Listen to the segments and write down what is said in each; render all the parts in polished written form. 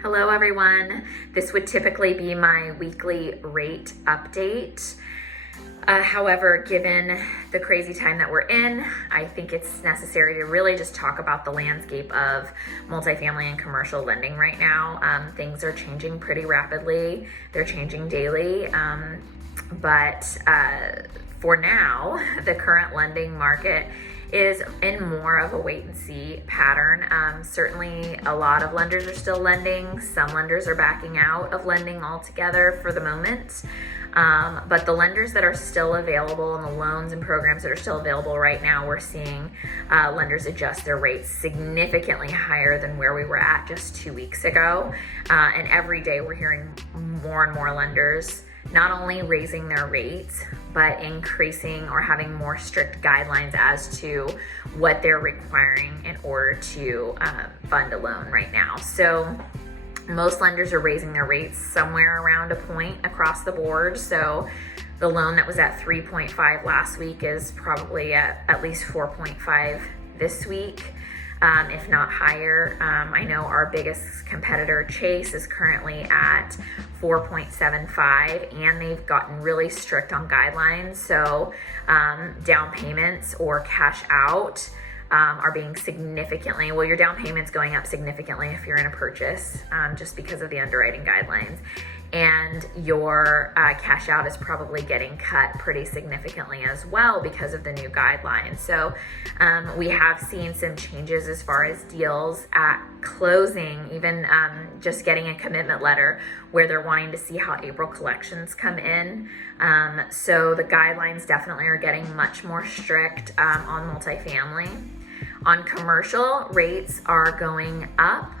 Hello everyone. This would typically be my weekly rate update. However, given the crazy time that we're in, I think it's necessary to really just talk about the landscape of multifamily and commercial lending right now. Things are changing pretty rapidly. They're changing daily. But for now, the current lending market is in more of a wait and see pattern. Certainly a lot of lenders are still lending. Some lenders are backing out of lending altogether for the moment. But the lenders that are still available and the loans and programs that are still available right now, we're seeing lenders adjust their rates significantly higher than where we were at just 2 weeks ago. And every day we're hearing more and more lenders not only raising their rates, but increasing or having more strict guidelines as to what they're requiring in order to fund a loan right now. So most lenders are raising their rates somewhere around a point across the board. So the loan that was at 3.5 last week is probably at least 4.5 this week. If not higher. I know our biggest competitor, Chase, is currently at 4.75, and they've gotten really strict on guidelines. So down payments or cash out are being significantly, well, your down payment's going up significantly if you're in a purchase, just because of the underwriting guidelines. And your cash out is probably getting cut pretty significantly as well because of the new guidelines. So we have seen some changes as far as deals at closing, even just getting a commitment letter where they're wanting to see how April collections come in. So the guidelines definitely are getting much more strict on multifamily. On commercial, rates are going up,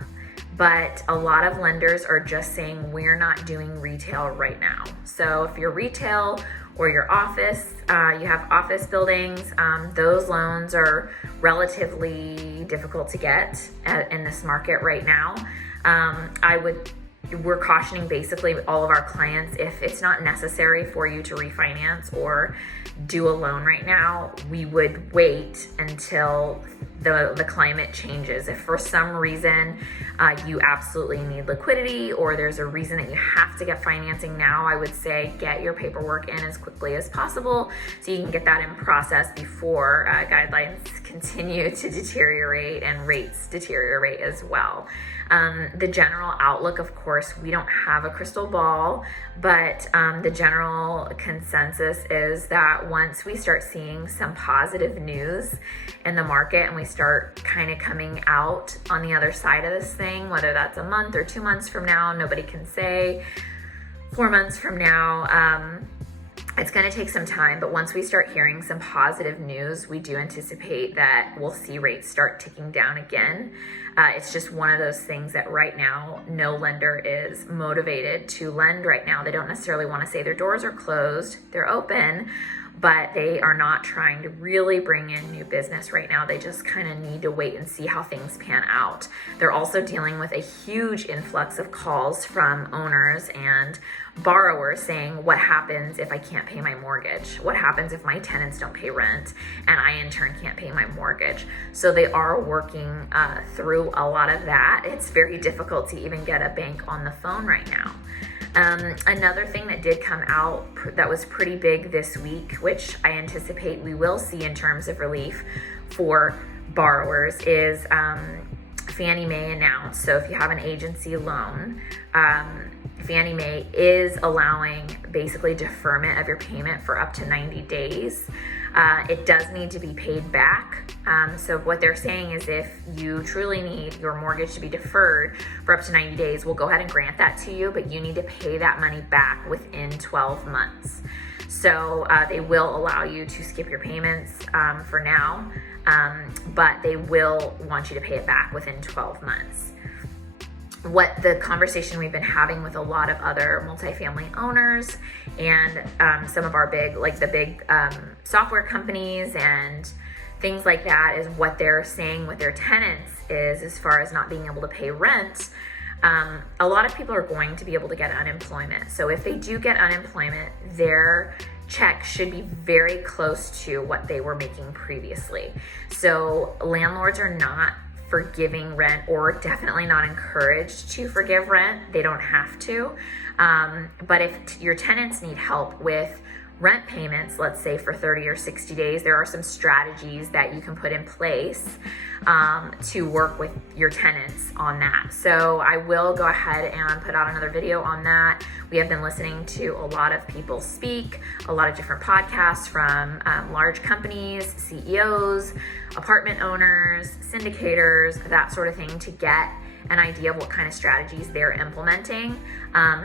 but a lot of lenders are just saying we're not doing retail right now. So if you're retail or your office, you have office buildings, those loans are relatively difficult to get in this market right now. We're cautioning basically all of our clients, if it's not necessary for you to refinance or do a loan right now, we would wait until the climate changes. If for some reason you absolutely need liquidity, or there's a reason that you have to get financing now, I would say get your paperwork in as quickly as possible so you can get that in process before guidelines continue to deteriorate and rates deteriorate as well. The general outlook, of course, we don't have a crystal ball, but the general consensus is that once we start seeing some positive news in the market and we start kind of coming out on the other side of this thing, whether that's a month or 2 months from now, nobody can say, 4 months from now, it's going to take some time, but once we start hearing some positive news, we do anticipate that we'll see rates start ticking down again. It's just one of those things that right now, no lender is motivated to lend right now. They don't necessarily want to say their doors are closed, they're open, but they are not trying to really bring in new business right now. They just kind of need to wait and see how things pan out. They're also dealing with a huge influx of calls from owners and borrowers saying, what happens if I can't pay my mortgage? What happens if my tenants don't pay rent and I in turn can't pay my mortgage? So they are working through a lot of that. It's very difficult to even get a bank on the phone right now. Another thing that did come out that was pretty big this week, which I anticipate we will see in terms of relief for borrowers, is Fannie Mae announced. So if you have an agency loan, Fannie Mae is allowing basically deferment of your payment for up to 90 days. It does need to be paid back. So what they're saying is if you truly need your mortgage to be deferred for up to 90 days, we'll go ahead and grant that to you, but you need to pay that money back within 12 months. So they will allow you to skip your payments for now, but they will want you to pay it back within 12 months. What the conversation we've been having with a lot of other multifamily owners and some of our big software companies and things like that is what they're saying with their tenants is, as far as not being able to pay rent, a lot of people are going to be able to get unemployment. So if they do get unemployment, their check should be very close to what they were making previously. So landlords are not forgiving rent, or definitely not encouraged to forgive rent. They don't have to. But if your tenants need help with rent payments, let's say for 30 or 60 days, there are some strategies that you can put in place to work with your tenants on that. So I will go ahead and put out another video on that. We have been listening to a lot of people speak, a lot of different podcasts from large companies, CEOs, apartment owners, syndicators, that sort of thing, to get an idea of what kind of strategies they're implementing.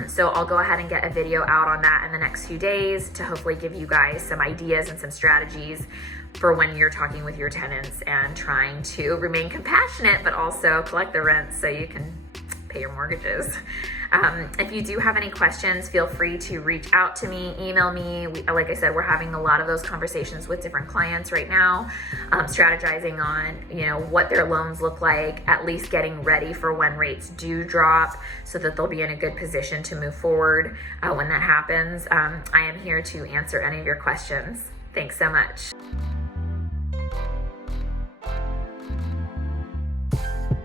So I'll go ahead and get a video out on that in the next few days to hopefully give you guys some ideas and some strategies for when you're talking with your tenants and trying to remain compassionate, but also collect the rent so you can pay your mortgages. If you do have any questions, feel free to reach out to me, email me. Like I said, we're having a lot of those conversations with different clients right now, strategizing on, what their loans look like, at least getting ready for when rates do drop so that they'll be in a good position to move forward when that happens. I am here to answer any of your questions. Thanks so much.